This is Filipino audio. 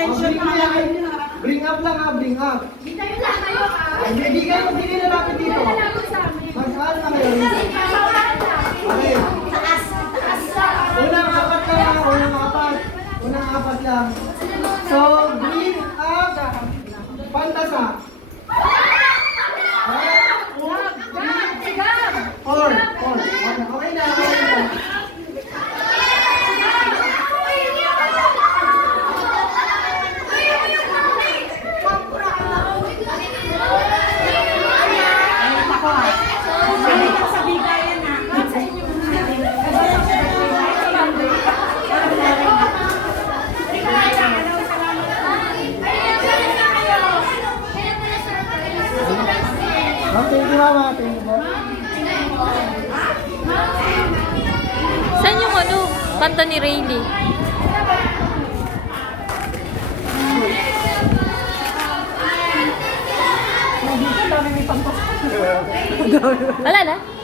attention na Bring up lang ha, bring up. Tayo lang kayo ha. Ay, hindi na lapit dito. Lalo sa amin. Mag-aal na kayo. Okay. Taas. Taas sa. Unang apat lang ha, unang apat. Unang apat lang. So, bring up. Pantasa. Four. Okay na, okay na. sa bigayan na. Sa inyo Okay, di mama. Thank you po. Saan yung ano? Kanta ni Rayleigh. Wala na?